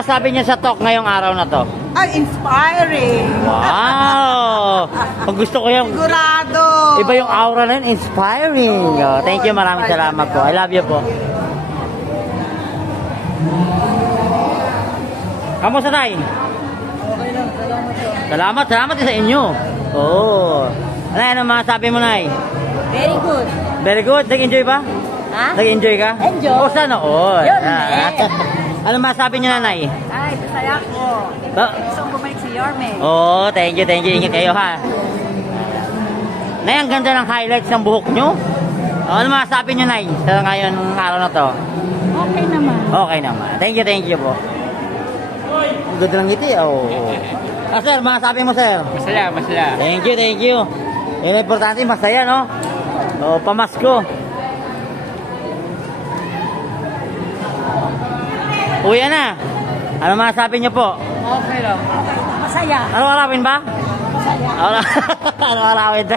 masabi niya sa talk ngayong araw na to? Ay, inspiring. Wow! Pag gusto ko yung... Sigurado. Iba yung aura na yun, inspiring. Oh, thank you, maraming salamat po. I love you po. Kamusta tayo? Okay lang, Salamat din sa inyo. Oo. Ano masasabi mo, Nay? Very good. Very good. Nag-enjoy ba? Ha? Nag-enjoy ka? Enjoy. O, sana all. Yun, Ano masasabi niyo, Nanay? Ay, masaya ko. Gusto kong bumalik si Yorme. Oo, thank you. Ingat kayo, ha? Nay, ang ganda ng highlights ng buhok nyo. Ano masasabi niyo, Nay? Sa ngayon araw na to? Okay naman. Okay naman. Thank you po. Ang ganda ng ngiti, oh. Sir, masasabi mo, sir? Masaya. Thank you. Yung importante, masaya, no? O, pamasko. Uwi na. Ano masasabi niyo po? Okay lang. Masaya. Araw-arawin ba? Masaya. Araw-arawin.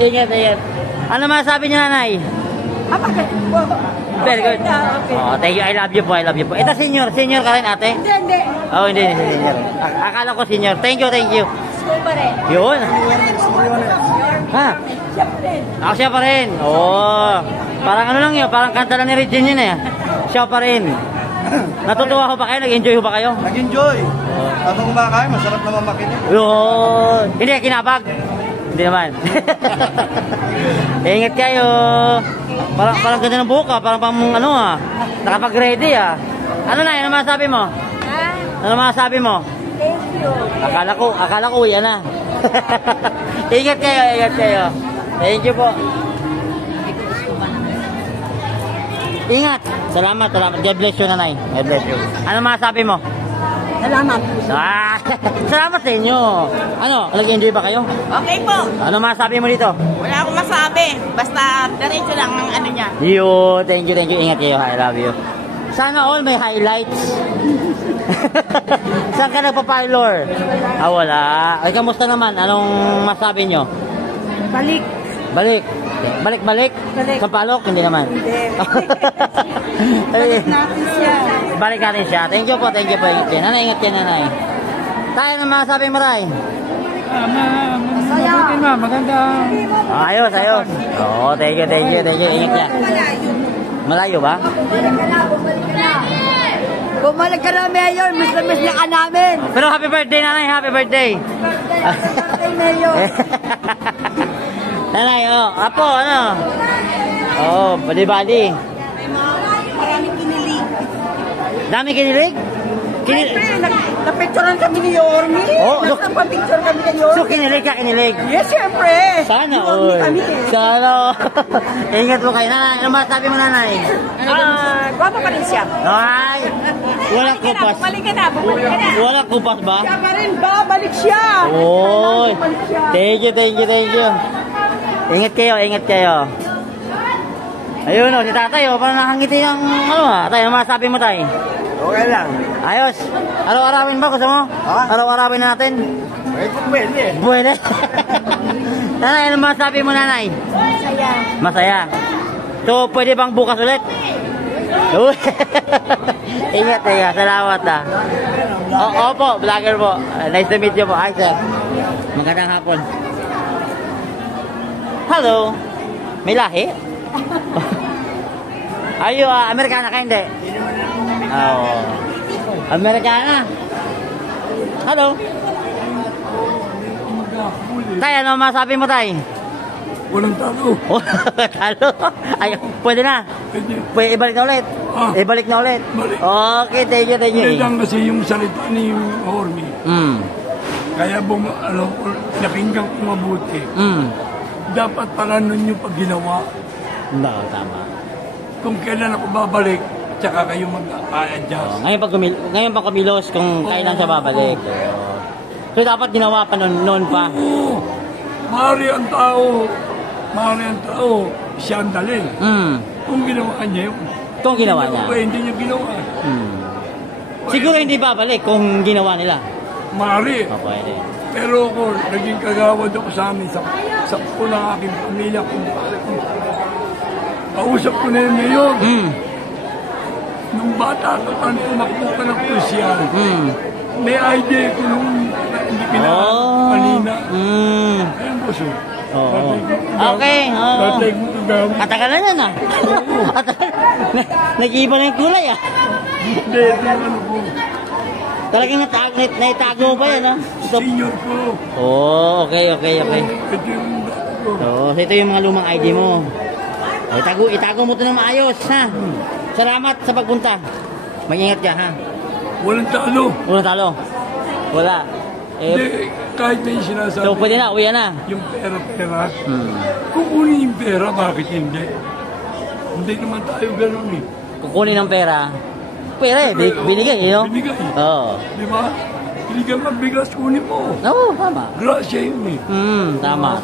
Ingat. Ano masasabi niyo, Nanay? Bakit? Very good. Okay. Oh, thank you. I love you po. Ito, senior ka rin, ate? Hindi. Oh, hindi senior. Akala ko senior. Thank you. School pa rin. Yun. Ha? Ako siya pa rin. Oo. Parang ano lang yun. Parang kanta lang ni Regine yun eh. Siya pa rin. Natutuwa ho ba kayo? Nag-enjoy ho ba kayo? Nag-enjoy. Habang kumakain, masarap naman makinig. Yun. Hindi, kinabag. Hindi naman. Ingat kayo. Parang ganda ng buhok ah. Parang ano ah. Nakapag-ready ah. Ano na? Ano masasabi mo? Ha? Ano masasabi mo? Thank you. Akala ko yan na. Ingat kayo. Thank you po. Ingat. Salamat. God bless you, Nanay. God bless you. Ano masasabi mo? Salamat. Salamat sa inyo. Ano, nag-enjoy ba kayo? Okay po. Ano masasabi mo dito? Wala akong masabi. Basta diretso lang ang ano niya. Thank you. Ingat kayo. I love you. Sana all may highlights. Saan ka nagpa-parlor? Wala. Ay, kamusta naman? Anong masabi nyo? Balik. Balik? Sampalok? Hindi naman. Hindi. Balik natin siya. Balik natin siya. Thank you po. Ingat kayo. Ingat kayo, Nanay. Tayo na masasabi mo, Ray. Mabuti na, maganda. Ayos. Oo, thank you. Ingat ka. Malayo ba? Bumalik ka na, Mayor. Miss na ka namin. Pero happy birthday, Nanay. Happy birthday. Birthday, Mayor. Nanay, apo, ano? Bali. Maraming kinilig. Dami kinilig? Napicturean kami ni Yormi. Nasa pa-picture kami ni Yormi. So, kinilig ka? Yes, syempre. Sana, Yormi kami. Sana, Ingat mo kayo, Nanay. Ano masabi mo, Nanay? Guwapa pa rin siya. Ay, walang kupas. Bumalik ka na. Walang kupas ba? Siya pa rin ba? Balik siya. Oy. Thank you. Ingat kayo. Ayun si tatay parang nakangiti yung tayo, masasabi mo tayo? Okay lang. Ayos. Araw-arawin ba gusto mo? Ha? Araw-arawin na natin? Pwede. Nanay, ano masasabi mo, Nanay? Masaya. So, pwede bang bukas ulit? Ingat. Salamat Opo, vlogger po. Nice to meet you po. Hi, sir. Magandang hapon. Hello. May lahi? Ayo, Amerikana ka hindi? Amerikana. Hello. Tay, ano masabi mo, Tay? Walang talo. Talo? Ay, pwede na? Pwede, ibalik na ulit? Ibalik na ulit? Balik. Okay, thank you. Hindi kasi yung salita ni Yormi. Kaya napinggan ko mabuti. Dapat pala nun yung pag ginawa. No, tama. Kung kailan ako babalik, tsaka kayo mag-a-adjust. Ngayon pa kumilos kung kailan siya babalik. So, dapat ginawa pa noon pa. Oo. Mahari ang tao, siya ang dalhin. Kung ginawa niya yun. Kung ginawa niya. Hindi niya ginawa. Siguro hindi babalik kung ginawa nila. Mahari. Pwede. Pero ako, naging kagawad ako sa amin, sa po ng aking pamilya, kung kausap ko na yun ngayon. nung bata ka pa, tumakbo ka ng Christian. May idea ko nung hindi kanina. Ayun po, sir. Oo. Okay. Tatay mo kagawin. Katagal na yan, ah. Nag-iiba na yung kulay, ah. Hindi, ano po. Talagang naitago pa yan, ah. Senior ko. Oh, okay. Ito yung So, ito yung mga lumang ID mo. O, itago mo ito ng maayos, ha? Salamat sa pagpunta. Mag-ingat ka, ha? walang talo. Walang talo? Wala. Hindi, kahit may sinasabi. So, pwede na, uwi na. Yung pera. Kukunin yung pera, bakit hindi? Hindi naman tayo ganun eh. Kukunin ng pera. Pera eh, binigay eh, no? Binigay. Oo. Di ba? Hindi ka magbigas, kunin mo. Oo, tama. Grasya yun eh. Tama.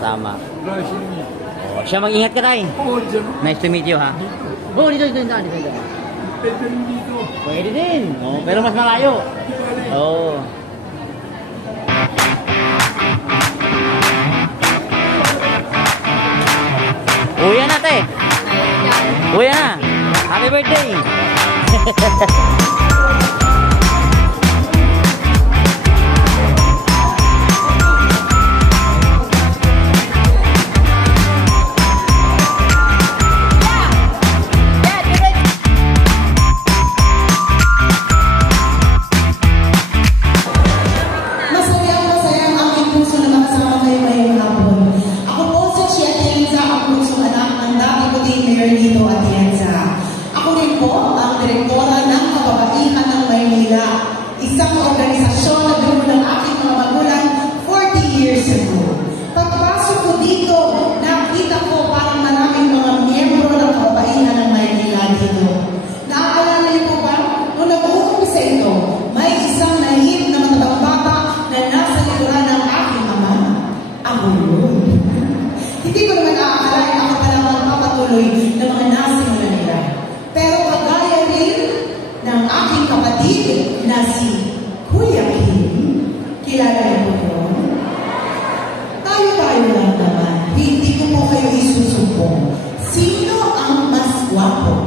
Grasya yun eh. Oh, siya mag-ingat ka tayo. Oo, dyan. Nice to meet you, ha? Oo, dito. Pwede rin dito. Pwede din. Oh, pero mas malayo. Oo. Uwi na, te. Uwi na. Happy birthday. Isang organisasyon na binuo ng aking mga magulang 40 years ago. Pagpasok ko dito, nakita ko parang maraming mga miyembro ng kababaihan ng Maynila dito. Naaalala niyo po ba? Noong nag-uumpisa ito, may isang nahit na matabang bata na nasa likuran ng aking ama. Ako yun. Hindi ko naman aakalain ako pala magpapatuloy ng mga nasimula nila. Pero kagaya rin ng aking kapatid na si Kuya Kim, kilala niyo po yun? Tayo-tayo lang naman, hindi ko po kayo isusumbong. Sino ang mas gwapo?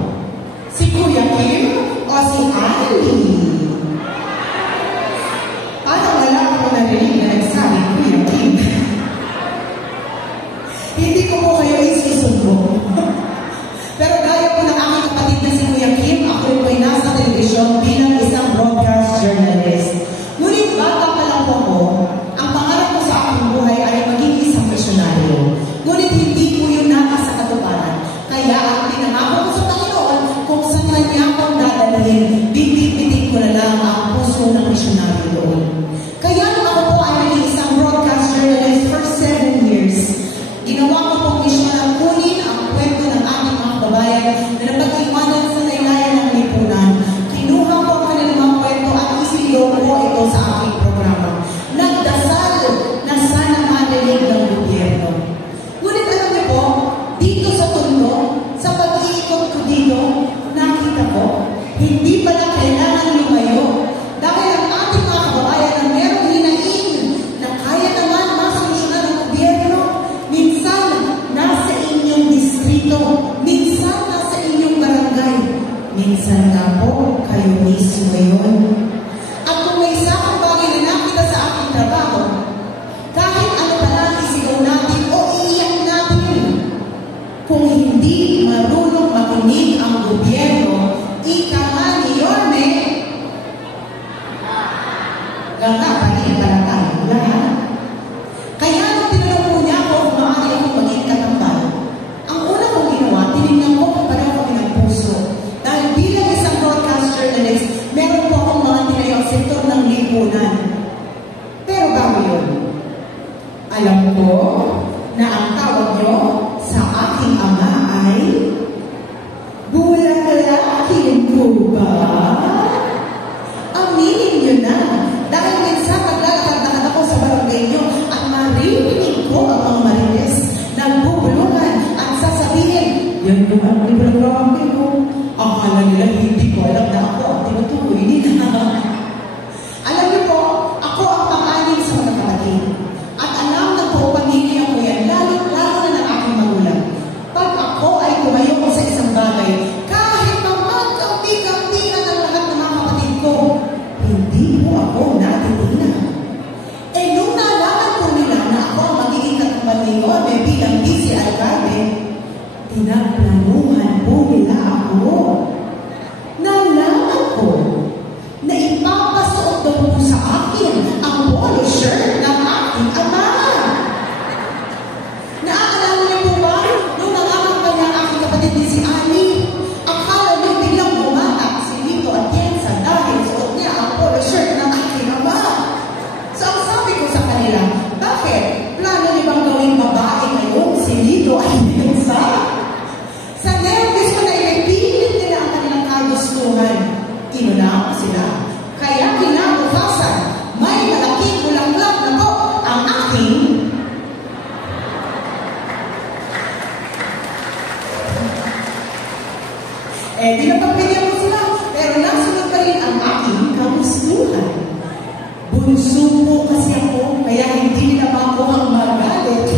Si Kuya Kim o si Ali? Paano wala ako narinig na nagsabi Kuya Kim? Hindi ko po kayo isusumbong. Pero gaya po ng aking kapatid na si Kuya Kim, ako rin po'y nasa telebisyon bilang isang broadcast journalist. Ngunit bata pa lang po ko, ang pangarap ko sa aking buhay ay maging isang misyonaryo. Ngunit hindi po yun nasa katuparan. Kaya ang pinangako ko sa Panginoon, kung saan man niya akong dadalhin, bitit-bitit ko na lang ang puso ng misyonaryo doon. Kaya nung ako po ay naging isang broadcast journalist for 7 years, ginawa ko pong misyon ang kunin ang kwento ng aking mga kababayan na napag-iwanan sa laylayan ng lipunan. Kinuha ko ang kanilang mga kwento at isinilong ko ito sa aking programa. Nagdasal na sana madinig ng gobyerno. Ngunit alam niyo po, dito sa Tondo, sa pag-iikot ko dito, nakita ko, hindi pala kailangan lumayo. Dahil ang ating mga kababayan na merong hinain na kaya naman masolusyonan ng gobyerno, minsan nasa inyong distrito, minsan nasa inyong barangay, minsan nga po kayo mismo yun. At kung may isang bagay na nakita sa aking trabaho, kahit ano pa lang isigaw natin o iiyak natin, kung hindi marunong makinig ang gobyerno, ika nga ni Yorme, ganda pa rin talaga, lahat. Kaya nung tinanong po niya ako kung maaari akong maging katambal, ang una kong ginawa, tinignan ko kung pareho kami ng puso. Dahil bilang isang broadcast journalist, meron po akong mga tinayong sektor ng lipunan. Pero bago yun, alam ko na ang tawag nyo sa aking ama ay Bulalakin ko ba? Aminin nyo na. Dahil minsan maglalakad-lakad ako sa barangay nyo at marinig ko ang mga marites nagbubulungan at sasabihin, yan yung ang ibalagrawang ko. Akala nila hindi ko alam na ako ang tinutukoy nila. Alam niyo po, ako ang pang-anim sa mga kapatid. At alam na po pamilya ko yan, lalo-lalo na ng aking magulang. Pag ako ay tumayo ko sa isang bagay, kahit naman kaunti-kaunti na Pinagplanuhan po nila ako. Nalaman ko na ipapasuot daw po sa akin ang polo shirt ng aking ama. Naaalala niyo po ba nung nangaman pa niya ang aking kapatid din si Annie? Akala niyo biglang bumata si Lito Atienza dahil suot niya ang polo shirt ng aking ama. So ang sabi ko sa kanila, bakit? Plano niyo bang gawing babae ngayong si Lito Atienza? Sa nervous ko na ipipilit nila ang kanilang kagustuhan. Inunahan sila. Kaya kinabukasan, may malaking bulanglang na po ang aking di napagpigyan mo sila, pero nasunod pa rin ang aking kagustuhan. Bunso po kasi ako, kaya hindi nila makuhang magalit.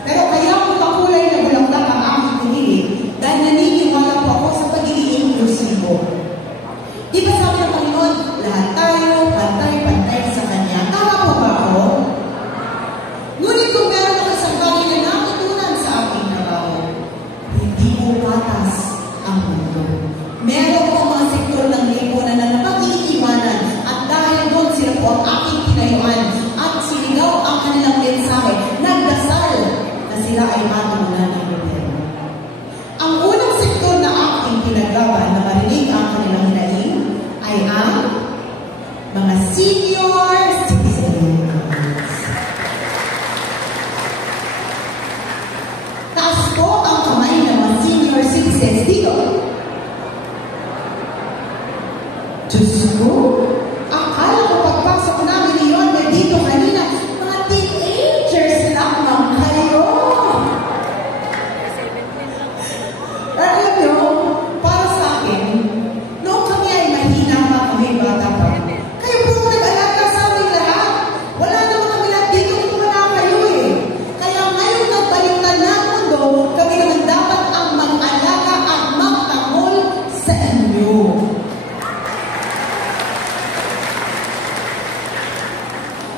Pero kaya po makulay na bulanglang ang aking pinili dahil naniniwala po ako sa pagiging inklusibo. Di ba sabi ng Panginoon, lahat tayo pantay-pantay sa Kanya? Tama po ba ako? Ngunit kung meron ako isang bagay na natutunan sa aking trabaho, hindi po patas ang mundo. Meron po mga sektor ng lipunan na napag-iiwanan at dahil doon sila po ang aking tinayuan at sinigaw ang kanilang mensahe, nagdasal na sila ay matutunan ng gobyerno. Ang unang sektor na aking pinaglaban na marinig ang kanilang hinaing ay ang mga senior citizens. Taas po ang kamay ng mga senior citizens dito. Diyos ko, akala ko pagpasok namin niyon na dito kanina, mga teenagers lamang kayo. Alam nyo, para sa akin, noong kami ay mahina mga kami bata pa, kayo po nag-alaga sa amin lahat. Wala naman kami lahat dito kung wala kayo eh. Kaya ngayon nagbaliktad na ang mundo, kami naman dapat ang mag-alaga at magtangol sa inyo.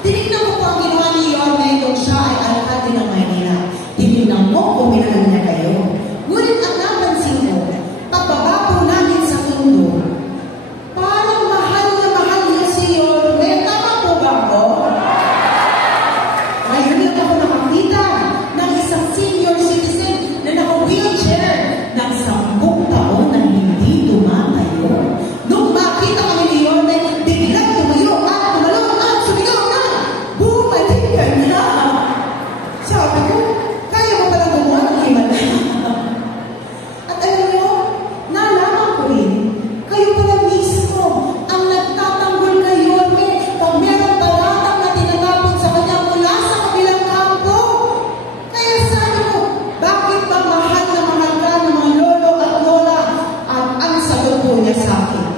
Tinignan ko po ang ginawa ni Yorme kung siya ay alcalde ng Maynila. Tinignan mo kung minahal niya kayo. Ngunit ang napansin ko, pagbaba po namin sa mundo, parang mahal niya si Yorme. Tama po ba ako? Ngayon lang ako nakakita ng isang senior citizen na naka-wheelchair ng 10 taon na hindi tumatayo. Nung makita kami ni Yorme, biglang tumayo at tumalong at sumigaw na, bumalik ka na! Sabi ko, kaya mo palang gumawa ng Himalaya. At alam niyo, nalaman ko rin, kayo pala mismo ang nagtatanggol kay Yorme pag meron palatang na tinatapon sa kanya mula sa kabilang kampo. Kaya sabi ko, bakit ba mahal na mahal ka ng mga lolo at lola? At ang sagot po niya sa akin,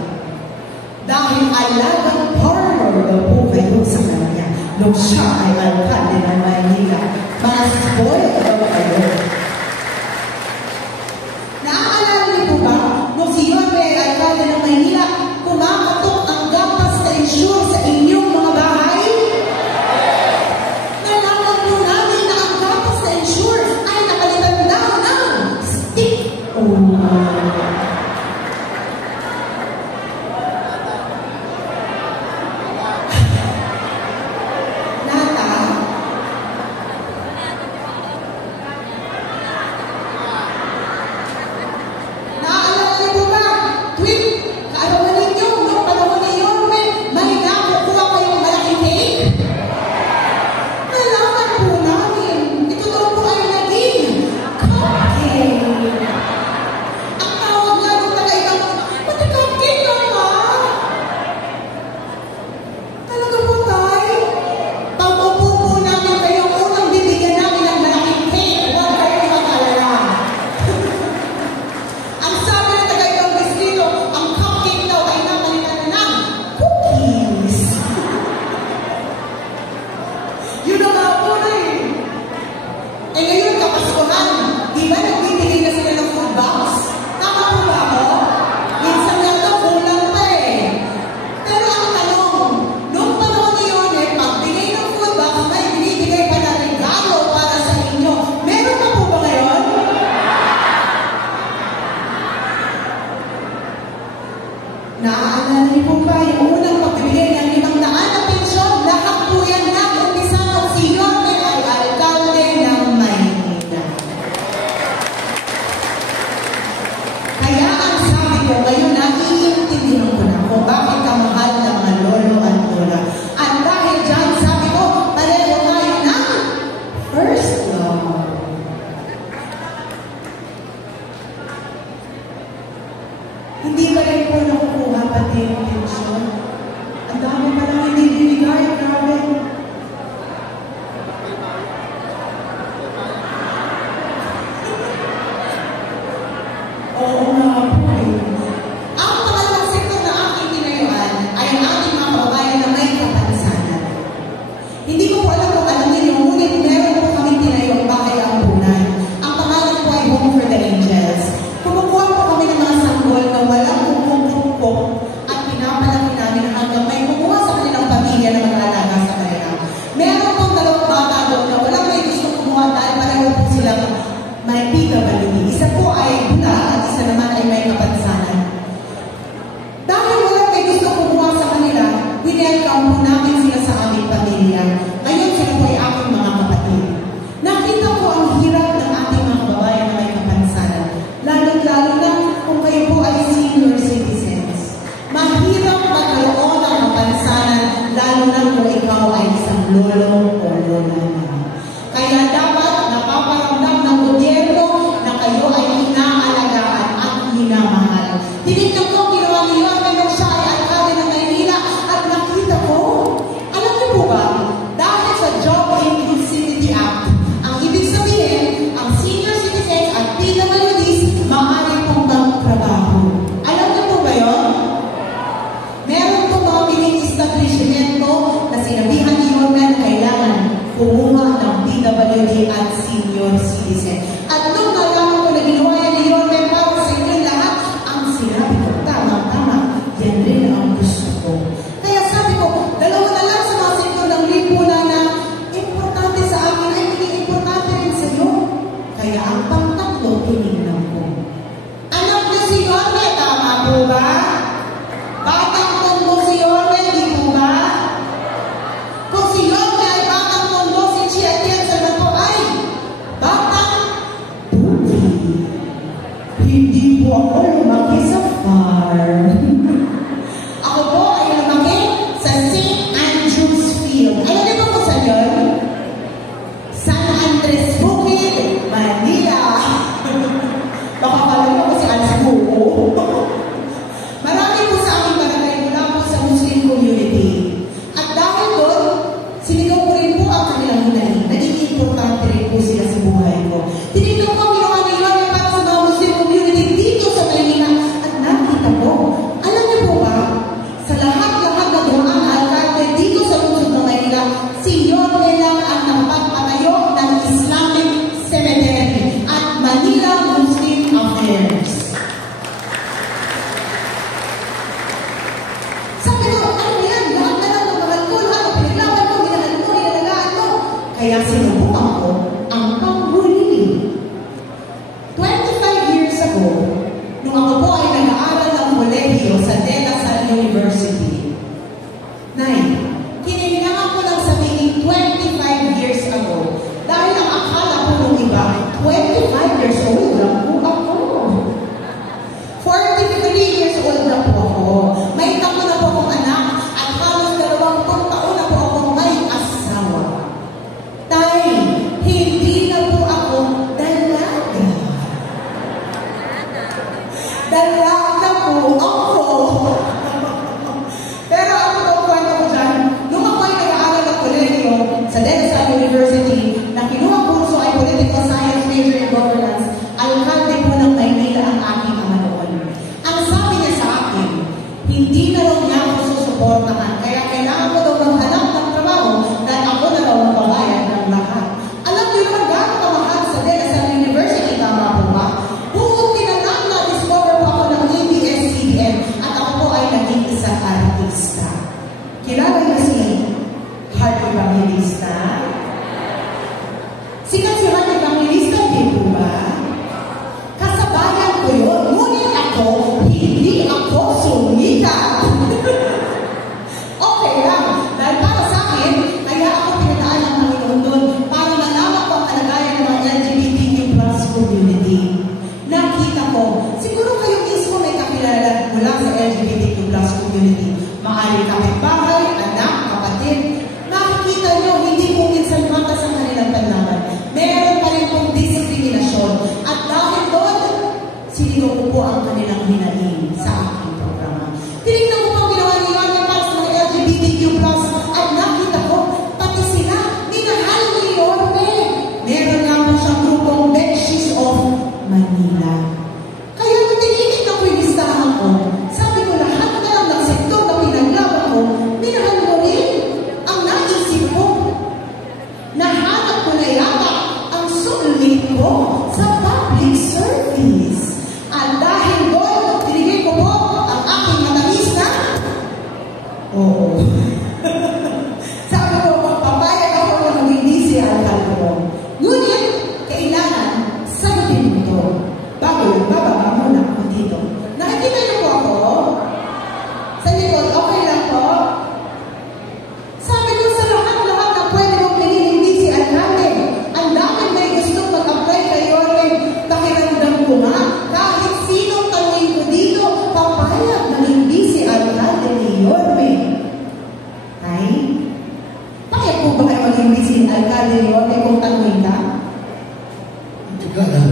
dahil alagang partner daw po kayo sa kanya nung siya ay alcalde ng Maynila. Mga spoiled daw kayo. Naaalala niyo po ba, nung si Yorme ay alcalde ng Maynila, kumakatok ang gatas na insure sa inyong mga bahay? Nalaman po namin na ang gatas na insure ay nakalitan daw ng stick. Nata, naalala niyo po ba? Tweet, kaarawan ninyo, nung panahon ni Yorme, may nakukuha kayong malaking cake? Nalaman po namin, ito daw po ay naging cupcake. Akala Hindi pa rin po nakukuha pati yung pensyon. Ang dami pa lang hindi binigay, grabe. Oo nga po eh. Ang pangalawang sektor na aking tinayuan ay ang ating mga kababayan na may kapansanan. Hindi ko po alam kung alam ninyo, ngunit meron po kami tinayong bahay ampunan. Ang pangalan po ay Home for the Angels. Kumukuha po kami ng mga sanggol na walang kukong-kukong at pinapalaki namin hanggang may kumuha sa kanilang pamilya na mag-alaga sa kanila. Meron pong dalawang bata doon na walang may gusto kumuha dahil pareho po silang may PWD. Isa po ay bula at isa naman ay may kapansanan. Dahil walang may gusto kumuha sa kanila, winelcome po namin sila sa aming pamilya. Ngayon sila po ay aking mga kapatid. Nakita ko ang hirap ng ating mga kababayan na may kapansanan. Lalo-lalo na kung kayo po ay senior citizens. Mahirap magkaroon ng kapansanan lalo na kung ikaw ay isang lolo o lola na. Kaya dapat napaparamdam ng gobyerno na kayo ay inaalagaan at minamahal. Tinignan ko ang ginawa niyo at ngayon siya ay alkalde ng Maynila at nakita ko. Alam niyo po ba, dahil sa Job Inclusivity Act, ang ibig sabihin, ang senior citizens at PWDs maaari pong magtrabaho. Alam niyo po ba yun? Meron po mga mini-establishmento na sinabihan niyo na kailangan kumuha ng PWD at senior citizen. At nung nalaman ko na ginawa yan ni Yorme para sa inyo lahat, ang sinabi ko, tama, yan rin ang gusto ko. Kaya sabi ko, dalawa na lang sa mga sektor ng lipunan na importante sa akin ay hindi importante rin sa iyo. Kaya ang pangtatlo, tinignan ko. Anak niyo si Yorme, tama po ba? Batang tondo si Yorme, di po ba? Kung si Yorme ay batang tondo, si Chia Tienza na po ay batang puti. Hindi po ako lumaki sa farm. Ako po ay lumaki sa St. Andrew's Field. Alam niyo po kung saan yun? San Andres Bukid, Manila. Baka pala mo kasi alas buo. Marami po sa aming barangay mula po sa Muslim community. At dahil doon, sinigaw ko rin po ang kanilang hinahin. Naging importante rin po sila sa buhay ko. Tinignan ko ang ginawa ni Yorme para sa mga Muslim community dito sa Maynila. At nakita ko, alam niyo po ba, sa lahat-lahat na doon ang alkalde dito sa lungsod ng Maynila, si Yorme lang ang napagpatayo ng Islamic Cemetery at Manila Muslim Affairs. Sabi ko, ano yan? Lahat na lang ng mga alkohol, pinaglaban ko, ginalagaan ko. Kaya sinubukan ko ang panghuli. 25 years ago, nung ako po ay nag-aaral ng kolehiyo sa De La Salle University, kinilangan ko lang sabihin 25 years ago dahil ang akala ko nung iba, 25 years old lang po ako. 43 years old na po ako. May tamo na po akong anak at halos 20 taon na po akong may asawa. Dahil hindi na po ako dalaga. Dalaga po ako. Pero ako po kwento ko dyan, nung ako ay nag-aaral ng kolehiyo sa De La Salle University, na kinuha kurso ay Political Science Major in Governance, alkalde po ng Maynila ang aking ama noon. Ang sabi niya sa akin, hindi na raw niya ako susuportahan, kaya kailangan ko daw maghanap ng trabaho dahil ako na raw ang babayan ng lahat. Alam niyo naman gano'n kamahal sa De La Salle University, tama po ba? Buong tinanan na-discover po ako ng ABS-CBN at ako po ay naging isang artista. Kilala niyo si Heart Evangelista? Sikat si Heart Evangelista, di po ba? Kasabayan ko yun, ngunit ako, hindi ako sumikat. Okay lang, dahil para sa akin, kaya ako pinadaan ng Panginoon doon para malaman ko ang kalagayan ng mga LGBTQ+ community. Nakita ko, siguro kayo mismo may kakilala mula sa LGBTQ+ community. Maaaring kapitbahay, anak, kapatid. Nakikita nyo, hindi po minsan mata sa kanilang panlaban. Meron pa rin pong diskriminasyon. At dahil doon, sinigaw ko po ang kanilang hinahin sa Manila. Kaya nung tinitignan ko yung listahan ko, sabi ko lahat na lang ng sektor na pinaglaban ko, minahan mo rin ang naisip ko. Nahanap ko na yata ang sulit ko sa public service. At dahil doon, tinigay ko po ang aking matamis na oo. Sabi ko, papayag ako kung hindi si alkalde ko. Ngunit, kailangan sagutin mo ito. Bago, bababa muna ako dito. Nakikita niyo po ako? Sa likod, okay lang po? Sabi ko sa lahat-lahat na pwede mong pinilindi si alkalde. Ang dami may gustong mag-apply kayo rin. Pakiramdam ko nga, kahit sinong tanongin ko dito, papayag na hindi si alkalde ni Yorme. Ay? Payag po ba kayo mag-hindi si alkalde ni Yorme kung tanongin ka? Hindi ka lang.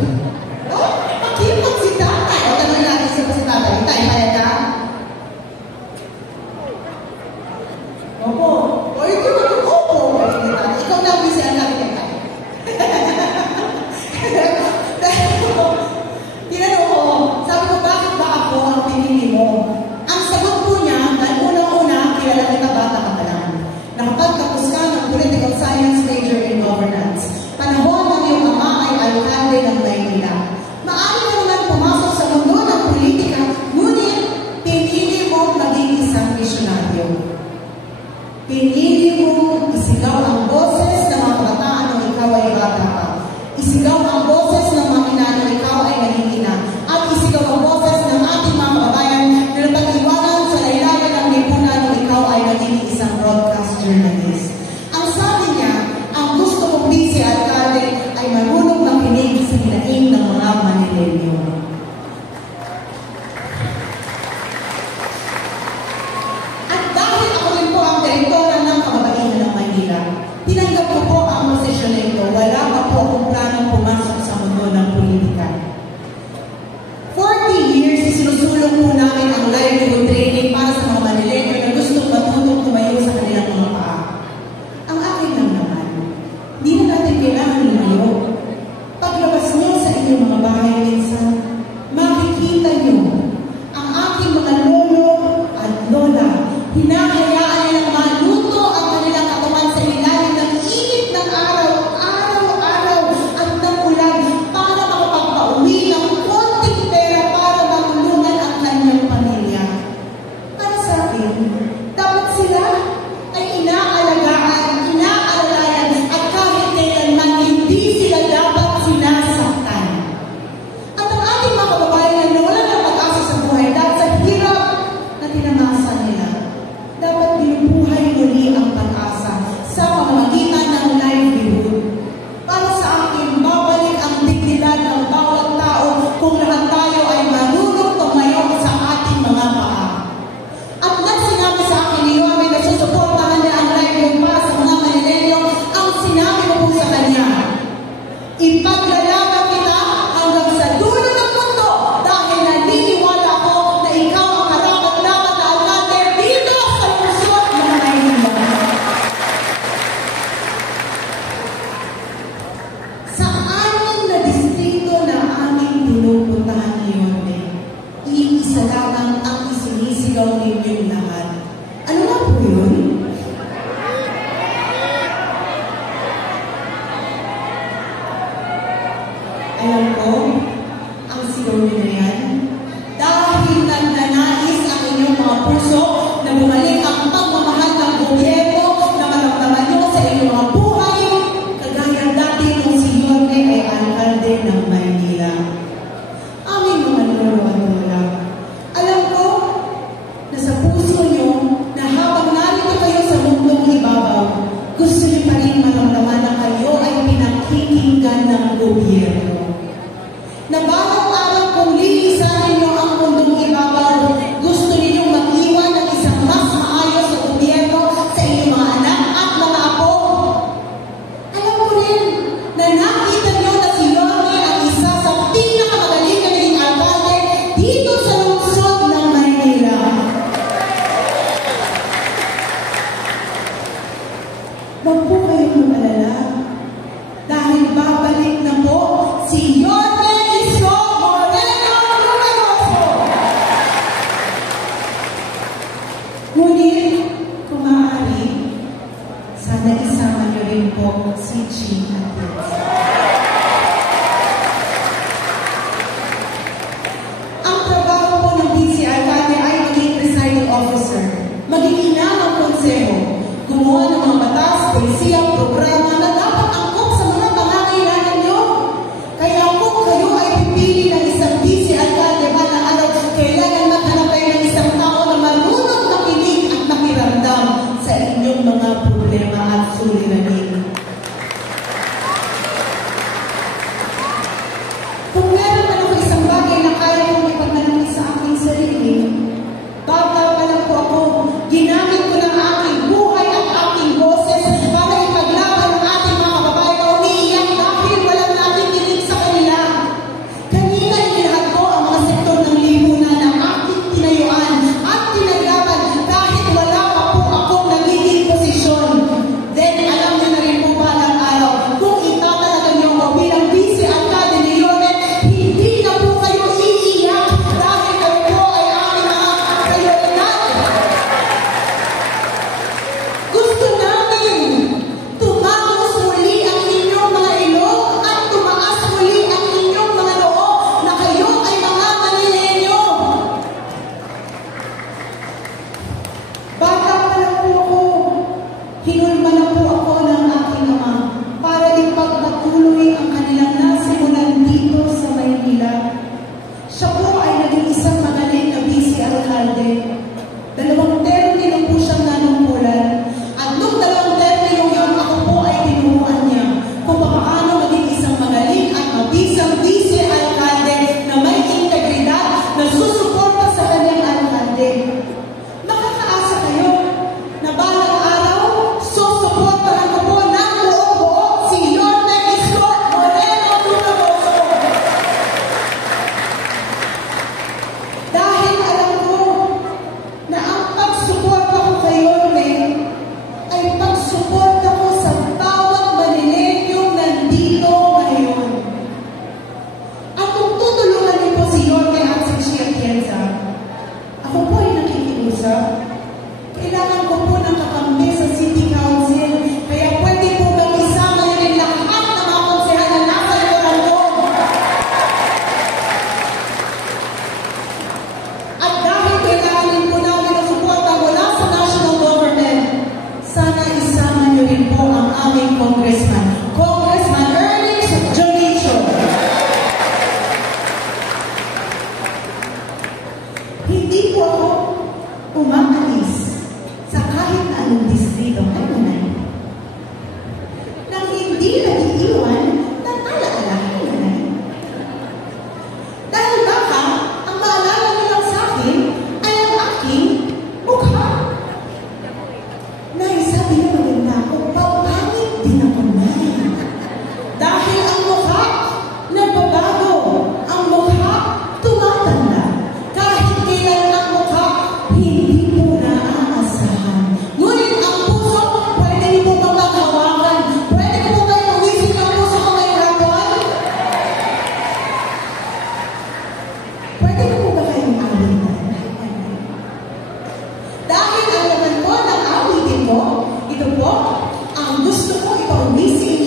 Oh, makipag si tatay. O, tanongin natin si tatay. Tay, payag ka? Opo. O, ito na yung opo. Ikaw na ang si alkalde ka. Tinanong ko, sabi ko, bakit ba ako ang pinili mo? Ang sagot po niya, dahil unang-una, kilala kita bata ka pa lang. Nakapagtapos ka ng political science major in governance. Panahon ng iyong ama ay alkalde ng Maynila. Maaari ka naman pumasok sa mundo ng politika, ngunit pinili mo maging isang misyonaryo. Pinili mo isigaw ang boses ng mga kabataan nung ikaw ay bata pa. Isigaw ang boses ng mga ina nung ikaw ay naging ina. At isigaw ang boses ng ating mga kababayan na napag-iwanan sa laylayan ng lipunan nung ikaw ay naging isang broadcast journalist. Ang sabi niya, ang gusto kong di si alkalde ay marunong makinig sa hinaing ng mga Manilenyo. At dahil ako rin po ang direktora ng Kababaihan ng Manila, tinanggap ko po ang posisyon na ito. Wala pa po akong planong pumasok sa mundo ng politika. 40 years, sinusulong po namin ang livelihood training para sa mga Manilenyo na gustong matutong tumayo sa kanilang mga paa. Ang akin lang naman, hindi na natin kailangan lumayo. Paglabas niyo sa inyong mga bahay minsan, makikita niyo ang aking mga lolo at lola. Hinahayaan nilang maluto ang kanilang katawan sa ilalim ng init ng araw, araw-araw at ng ulan para makapagpauwi ng konting pera para matulungan ang kanyang pamilya. Para sa akin, dapat sila ay inaalagaan, inaaralayan at kahit kailanman hindi sila dapat sinasaktan. At ang ating mga kababayan na wala ng pag-asa sa buhay dahil sa hirap na tinamasa nila, dapat binubuhay muli ang pag-asa sa pamamagitan ng livelihood. Para sa akin, babalik ang dignidad ng bawat tao kung lahat tayo ay marunong tumayo sa ating mga paa. At nang sinabi sa akin ni Yorme na susuportahan niya ang livelihood para sa mga Manilenyo, ang sinabi ko po sa kanya, ipaglalaban kita hanggang sa dulo ng mundo dahil naniniwala ako na ikaw ang karapat-dapat na alkalde dito sa lungsod ng Maynila. Sa anim na distrito na aming pinupuntahan ngayon, iisa lamang ang isinisigaw ninyong lahat. Ano nga po yun? Alam ko, ang sigaw niyo na yan, dahil nagnanais ang inyong mga puso na bumalik ang pagmamahal ng gobyerno na maramdaman nyo sa inyong mga buhay, kagaya dati nung si Yorme ay alkalde ng Maynila. Aming mga lolo at lola, alam ko na sa puso nyo mag-usap? Kailangan ko po ng kakampi sa City Council. Kaya pwede po bang isama niyo rin lahat ng mga konsehal na nasa likuran ko? At dahil kailangan rin po namin ang suporta mula sa national government, sana isama niyo rin po ang aming congressman. Congressman Ernest Jonicho. Hindi po ako umaalis sa kahit na anong distrito ay nanay. Nang hindi nag-iiwan ng alaalahin nanay. Dahil baka ang maalala niyo lang sa akin ay ang aking mukha. Nay, sabi niyo maganda ako, papangit din ako nay. Dahil ang mukha nagbabago, ang mukha tumatanda. Kahit kailan ang mukha, hindi po naaasahan. Ngunit ang puso, pwede niyo po mapaghawakan. Pwede po kayo uwisip ang puso ko ngayong hapon? Pwede po ba kayong awitan? Dahil ang laman po ng awitin ko, ito po, ang gusto ko ipauwisin